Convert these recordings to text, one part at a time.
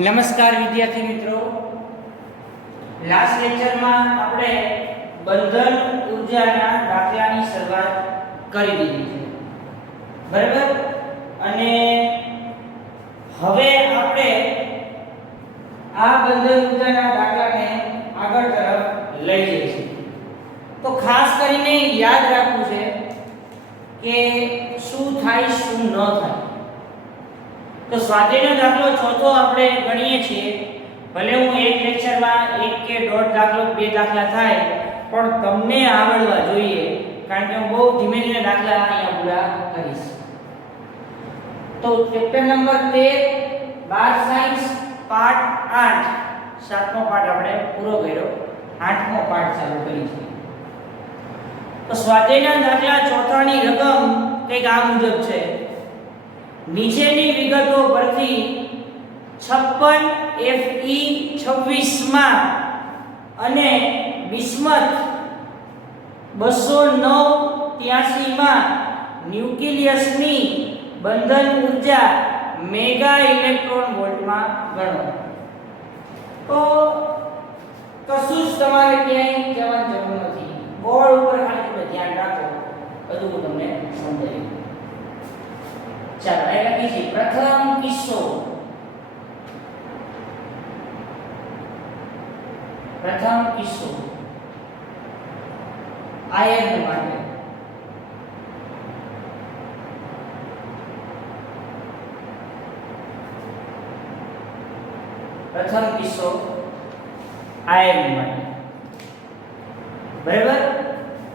નમસ્કાર વિદ્યાર્થી મિત્રો, લાસ્ટ લેક્ચરમાં આપણે બંધન ઊર્જાના દાખલાની શરૂઆત કરી દીધી છે, બરાબર? અને હવે આપણે આ બંધન ઊર્જાના દાખલાને આગળ તરફ લઈ જઈશું. તો ખાસ કરીને યાદ રાખવું છે કે શું થાય શું ન થાય. તો સ્વાધ્યાયનો દાખલો ચોથો આપણે ગણીએ છીએ. ભલે હું એક લેક્ચરમાં એક કે દોઢ દાખલો બે દાખલા થાય, પણ તમને આવડવા જોઈએ, કારણ કે હું બહુ ધીમે ધીમે દાખલા અહીંયા પૂરા કરીશ. તો ચેપ્ટર નંબર 13 12 સાયન્સ પાર્ટ 8 સાતમો પાઠ આપણે પૂરો કર્યો, આઠમો પાઠ ચાલુ કરી છે. તો સ્વાધ્યાયના દાખલા ચોથાની રકમ કંઈક આ મુજબ છે. નીચેની વિગતો પરથી 56 Fe 26 માં અને બિસ્મથ 209 માં ન્યુક્લિયસની બંધન ઊર્જા મેગા ઇલેક્ટ્રોન વોલ્ટમાં ગણો. તો કશું જ તમારે ક્યાંય જવાની જરૂર નથી. બોર્ડ ઉપર ખાલી તમે ધ્યાન રાખો, બધું હું તમને સમજાવીશ. ચાલો એ લખી છે. પ્રથમ કિસ્સો. આયર્ન માટે. પ્રથમ કિસ્સો આયર્ન માટે, બરાબર?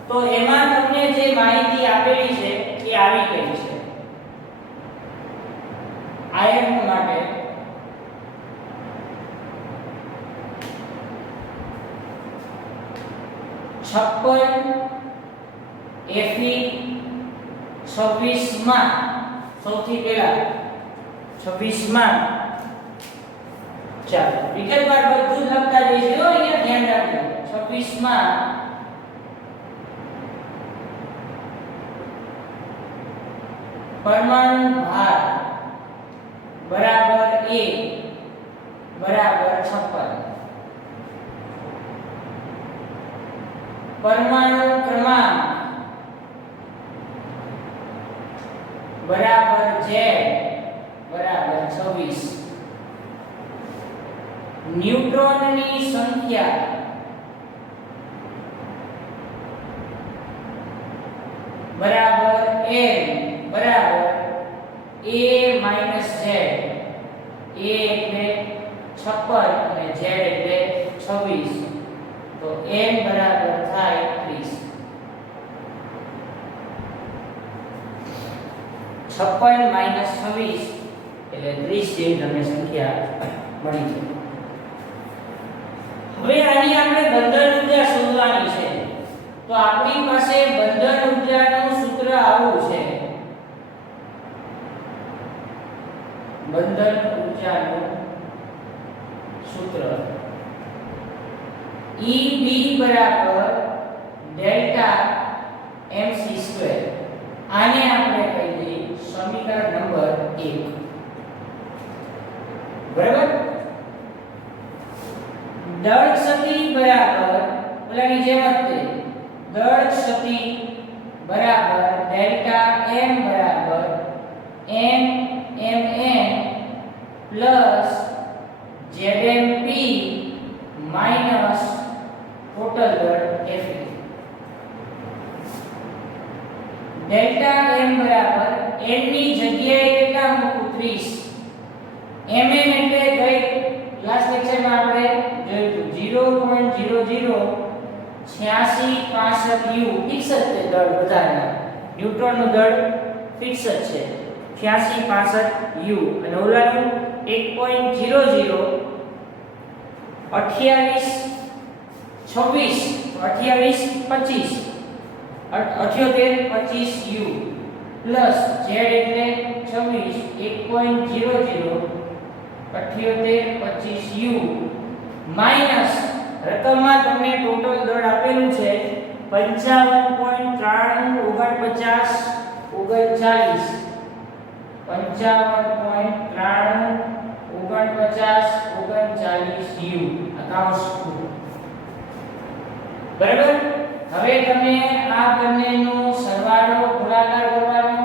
તો એમાં તમને જે માહિતી આપેલી છે એ આવી ગઈ છે. આયર્ન માટે Fe 26 માં સૌથી પહેલા 26 માં, ચાલો વિગતવાર બધું જ લખતા જઈશું, અહીંયા ધ્યાન રાખજો. 26 માં પરમાણુ ભાર બરાબર A બરાબર 56. પરમાણુ ક્રમાંક બરાબર Z બરાબર 26. ન્યુટ્રોનની સંખ્યા બરાબર N બરાબર A માઈનસ Z. A એટલે 56 અને Z એટલે 26, તો N બરાબર થાય 30. 56 માઈનસ 26 એટલે 30 જેવી તમને સંખ્યા મળી છે. હવે આની આપણે બંધન ઊર્જા શોધવાની છે. તો આપણી પાસે બંધન ઊર્જાનું સૂત્ર આવું છે. બંધન ઊર્જાનું સૂત્ર EB બરાબર ડેલ્ટા mc². આને આપણે કહી દઈએ સમીકરણ નંબર 1, બરાબર? દળ ક્ષતિ બરાબર ઓલાની જેમ જ તે દળ ક્ષતિ બરાબર ડેલ્ટા m બરાબર mmn plus zmp minus total દળ Fe. ડેલ્ટા m બરાબર n ની જગ્યાએ કેટલા મૂકું? 30. mn એટલે કઈ લાસ્ટ લેક્ચરમાં આપણે જોયું 0.008665 u ફિક્સ જ છે. દળ બધાના ન્યુટ્રોનનું દળ ફિક્સ જ છે 8665 u, અને ઓલાનું 1.00 28 26 28 25 78 25 u પ્લસ z એટલે 26 1.00 78 25 u માઈનસ રકમમાં તમને ટોટલ દળ આપેલું છે 55.93 39 55.93 49 39 u અકાઉન્ટ્સ બરાબર. હવે તમે આ બંનેનો સરવાળો ગુણાકાર કરવાનો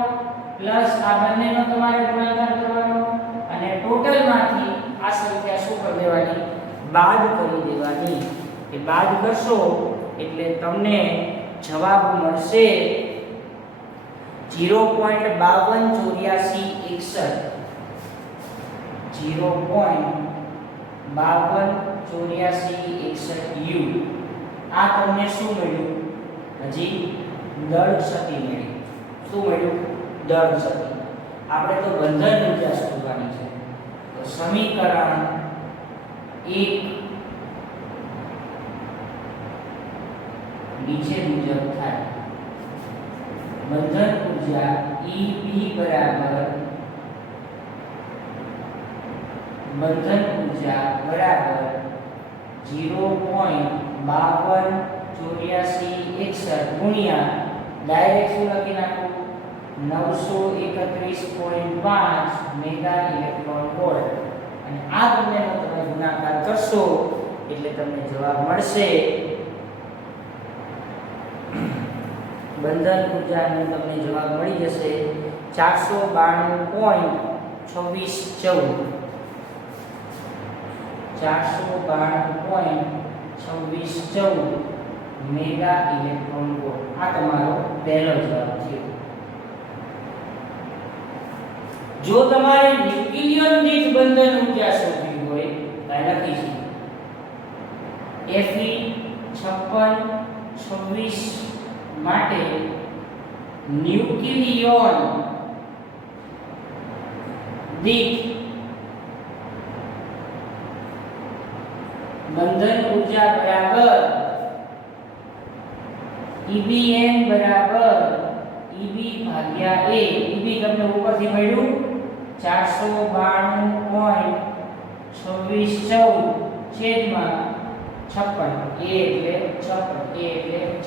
પ્લસ આ બંનેનો તમારે ગુણાકાર કરવાનો અને ટોટલમાંથી આ સંખ્યા શું કરી દેવાની બાદ કરી દેવાની. એ બાદ કરશો એટલે તમને જવાબ મળશે 0.528461 0.528461 u. આ તમને શું મળ્યું? હજી દળ શક્તિ મળી. શું મળ્યું? દળ શક્તિ. આપણે તો બંધન ઊર્જા શોધવાની છે. તો સમીકરણ 1 નીચે મુજબ થાય. બંધન ઊર્જા EB બરાબર બંધન ઊર્જા બરાબર 0.528461 ગુણ્યા ડાયરેક્ટ શું લખી નાખું 931.5 મેગા ઇલેક્ટ્રોન વોલ્ટ. અને આ બંનેનો તમે ગુણાકાર કરશો એટલે તમને જવાબ મળશે. બંધન ઊર્જાનો તમને જવાબ મળી જશે 492.2614 492.2614 મેગા ઇલેક્ટ્રોન વોલ્ટ. આ તમારો પહેલો જવાબ છે. જો તમારે ન્યુક્લિયન દીઠ બંધન ઊર્જા શોધવી હોય તો લખીશું Fe 5626 માટે ન્યુક્લિયોન દીઠ બંધન ઊર્જા બરાબર EBn બરાબર EB ભાગ્યા A. EB તમને ઉપરથી મળ્યું 492.2614 છેદમાં 56. A એટલે 56.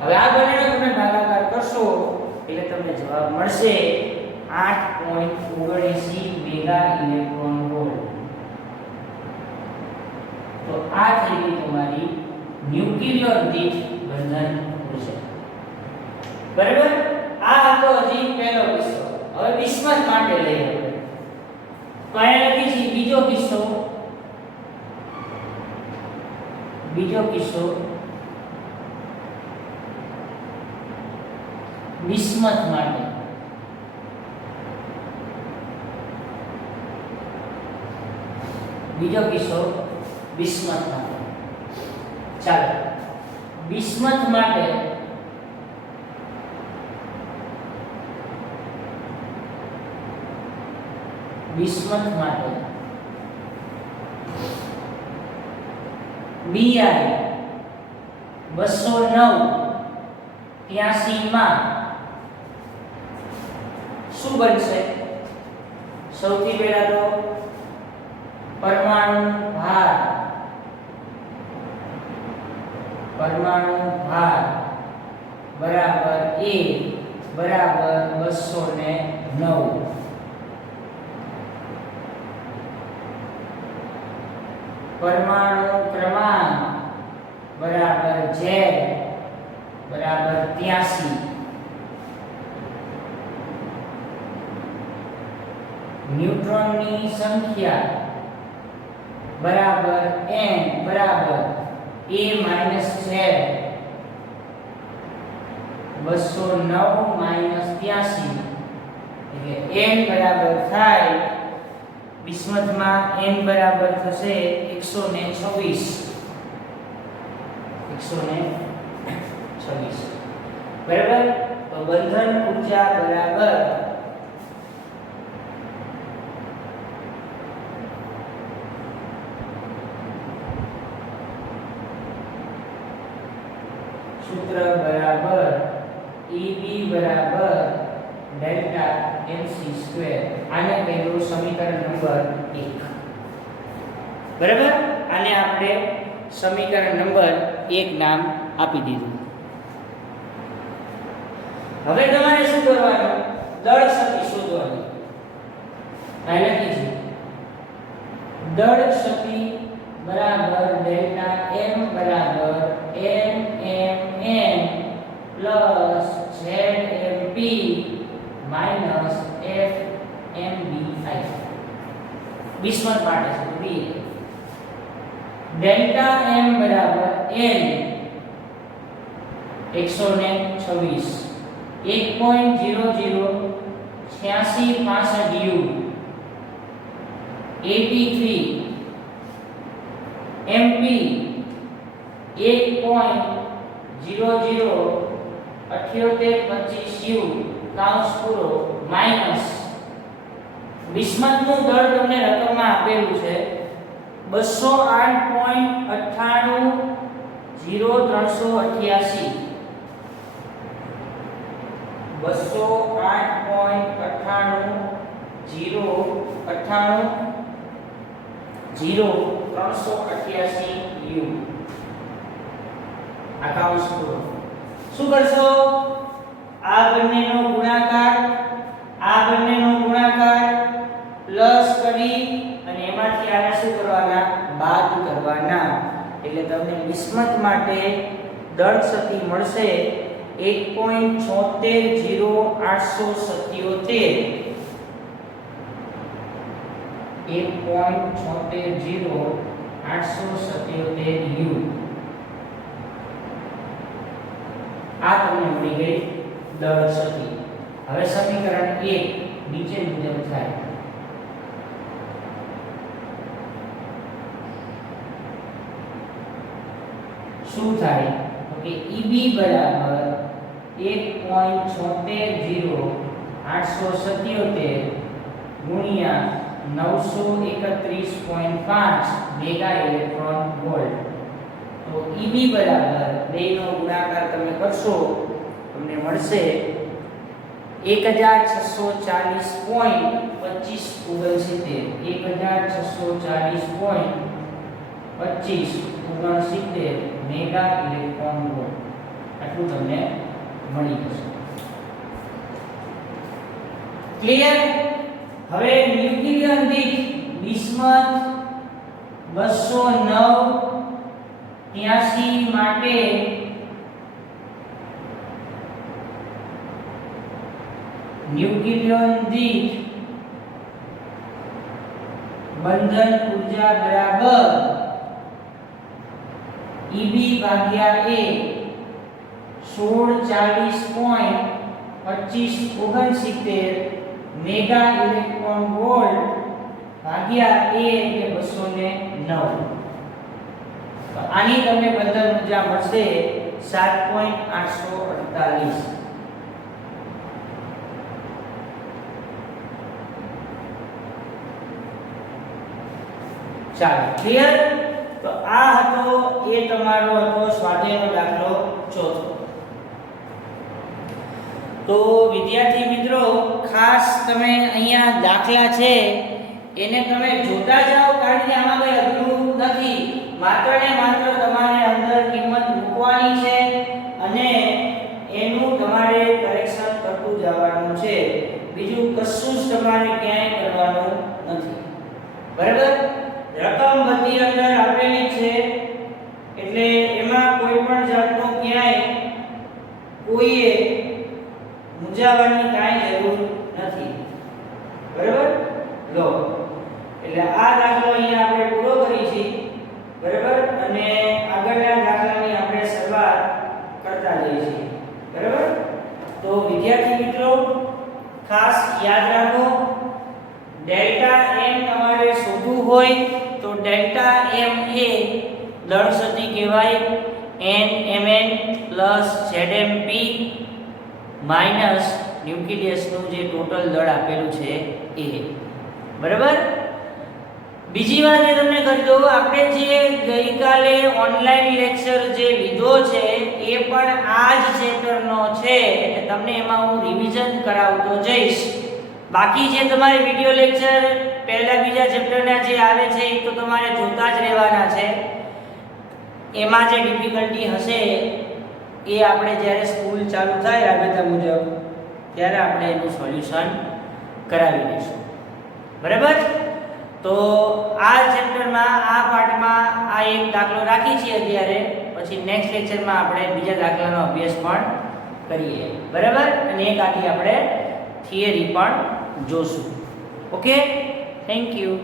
હવે આ બંનેનો તમે ભાગાકાર કરશો એટલે તમને જવાબ મળશે 8.79 મેગા ઇલેક્ટ્રોન વોલ્ટ. તો આ થઈ ગઈ તમારી ન્યુક્લિયર દીઠ બંધન ઊર્જા. બરાબર. આ હતો હજી પહેલો કિસ્સો. હવે બિસ્મથ માટે લઈએ. કયા લખી છે બીજો કિસ્સો બિસ્મથ માટે. બીજો કિસ્સો બિસ્મથ માટે. ચાલો બિસ્મથ માટે BI 209.83 માં શું બનશે? સૌથી પહેલા તો પરમાણુ ભાર બરાબર A બરાબર 209. પરમાણુ ક્રમાંક બરાબર Z બરાબર 83. ન્યુટ્રોનની સંખ્યા બરાબર n બરાબર A - Z 209 - 83 એટલે n બરાબર થાય બિસ્મથમાં n બરાબર થશે 126. બરાબર. તો બંધન ઊર્જા બરાબર સૂત્ર બરાબર EB બરાબર ડેલ્ટા mc². આને કહેવું સમીકરણ નંબર 1. બરાબર. આને આપણે સમીકરણ નંબર 1 નામ આપી દીધું. હવે તમારે શું કરવાનું? દળ શક્તિ શોધવાની. આ લખી છે દળ ક્ષતિ બરાબર ડેલ્ટા m બરાબર NMN plus ZMP minus FMBI bismuth માટે છે B ડેલ્ટા m બરાબર N 126 1.008665 U 83 MP 1.007825 U કાઉન્સ પૂરો માઈનસ બિસ્મથનું દળ તમને રકમમાં આપેલું છે 208.980388 208.980388 U અકાઉન્ટ પૂરો શું કરશો આ બંનેનો ગુણાકાર પ્લસ કરી અને એમાંથી આને શું કરવાના બાદ કરવાના એટલે તમને બિસ્મથ માટે દળ ક્ષતિ મળશે 1.760,877 1.760,877 U આ તમને મળી ગઈ દળ ક્ષતિ હવે સમીકરણ 1 નીચે મુજબ થાય શું થાય તો કે EB બરાબર 1.760,877 ગુણ્યા 931.5 મેગા ઇલેક્ટ્રોન વોલ્ટ તો EB બરાબર 2 નો ગુણાકાર તમે કરશો તમને મળશે 1640.25 મેગા ઇલેક્ટ્રોન વોલ્ટ આટલું તમને મળી જશે ક્લિયર હવે ન્યુક્લિયન દીઠ બિસ્મથ 209 માટે ન્યુક્લિયન દીઠ બંધન ઊર્જા બરાબર EB ભાગ્યા A 1640.2569 મેગા ઇલેક્ટ્રોન વોલ્ટ ભાગ્યા A એટલે 209 તો આની તમને બંધન ઊર્જા મળશે 7.848 ચાલો ક્લિયર તો આ હતો એ તમારો હતો સ્વાધ્યાયનો દાખલો ચોથો તો વિદ્યાર્થી મિત્રો ખાસ તમે અહીંયા દાખલા છે એને તમે જોતા જાઓ કારણ કે આમાં કોઈ અઘરું નથી માત્ર ને માત્ર તમારે અંદર કિંમત મૂકવાની છે અને એનું તમારે કરેક્શન કરતું જવાનું છે બીજું કશું જ તમારે ક્યાંય કરવાનું નથી બરાબર રકમ બધી અંદર આપેલી છે એટલે એમાં કોઈ પણ જાતનો ક્યાંય કોઈએ મૂંઝાવાની કાંઈ જરૂર નથી બરાબર લો એટલે આ દાખલો અહીંયા આપણે પૂરો કરી છે બરાબર અને આગળના દાખલાની આપણે શરૂઆત કરતા જઈએ છીએ બરાબર તો વિદ્યાર્થી મિત્રો ખાસ યાદ રાખો ડેલ્ટા m તમારે શોધવું હોય તો ડેલ્ટા m એ દળ ક્ષતિ કહેવાય NMN ZMP માઈનસ ન્યુક્લિયસનું જે ટોટલ દળ આપેલું છે એ બરાબર બીજી વાત એ તમને કહી દઉં આપણે જે ગઈકાલે ઓનલાઈન લેક્ચર જે લીધો છે એ પણ આ જ ચેપ્ટરનો છે એટલે તમને એમાં હું રિવિઝન કરાવતો જઈશ બાકી જે તમારે વિડિયો લેક્ચર પહેલા બીજા ચેપ્ટરના જે આવે છે એ તો તમારે જોતા જ રહેવાના છે એમાં જે ડિફિકલ્ટી હશે એ આપણે જ્યારે સ્કૂલ ચાલુ થાય રાબેતા મુજબ ત્યારે આપણે એનું સોલ્યુશન કરાવી દઈશું બરાબર તો આ ચેપ્ટરમાં આ પાર્ટમાં આ એક દાખલો રાખી છે અત્યારે, પછી નેક્સ્ટ લેક્ચરમાં આપણે બીજા દાખલાનો અભ્યાસ પણ કરીએ, બરાબર, અને એક આખી આપણે થિયરી પણ જોશું. Okay, thank you.